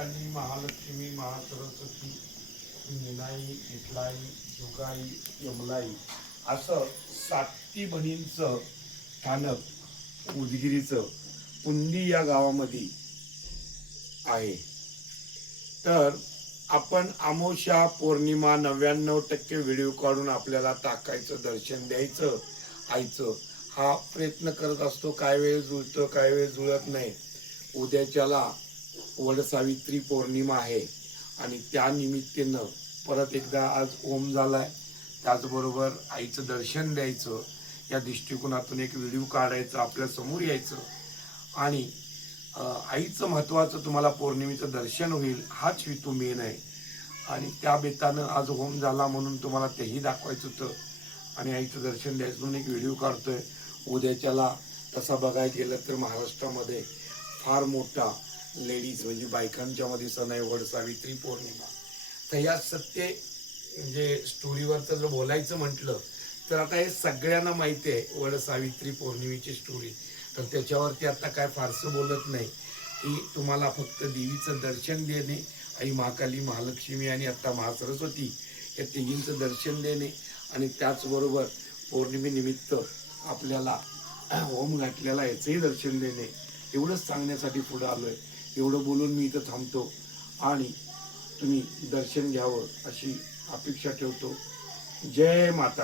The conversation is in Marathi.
महाकाली, महालक्ष्मी, महासरस्वती, मीनाई, इटलाई, जुगाई, यमलाई असं 7 बहिणींचं स्थानक उदगिरीचं पुंदी या गावामध्ये आहे. तर आपण अमावस्या पौर्णिमा 99% व्हिडिओ काढून आपल्याला टाकायचं, दर्शन द्यायचं, आईचं हा प्रयत्न करत असतो. काय वेळ जुळतं, काय वेळ जुळत नाही. उद्याच्याला वडसावित्री पौर्णिमा आहे आणि त्या निमित्तानं परत एकदा आज ओम झालाय, त्याचबरोबर आईचं दर्शन द्यायचं या दृष्टिकोनातून एक व्हिडिओ काढायचा, आपल्या समोर यायचं आणि आईचं महत्त्वाचं तुम्हाला पौर्णिमेचं दर्शन होईल हाच हेतू मेन आहे. आणि त्या बेतानं आज होम झाला म्हणून तुम्हाला तेही दाखवायचं होतं आणि आईचं दर्शन द्यायचं म्हणून एक व्हिडिओ काढतोय. उद्याच्याला तसा बघायला गेलं तर महाराष्ट्रामध्ये फार मोठा लेडीज म्हणजे बायकांच्या मध्ये सण आहे वडसावित्री पौर्णिमा. तर या सत्य म्हणजे स्टोरीवरचं जर बोलायचं म्हटलं तर आता हे सगळ्यांना माहिती आहे वडसावित्री पौर्णिमेची स्टोरी. तर त्याच्यावरती आता काय फारसं बोलत नाही की तुम्हाला फक्त देवीचं दर्शन देणे, आई महाकाली, महालक्ष्मी आणि आता महासरस्वती या तिघींचं दर्शन देणे आणि त्याचबरोबर पौर्णिमेनिमित्त आपल्याला होम घातलेला याचंही दर्शन देणे एवढंच सांगण्यासाठी पुढं आलोय. एवढं बोलून मी इथं थांबतो आणि तुम्ही दर्शन घ्यावं अशी अपेक्षा ठेवतो. जय माता.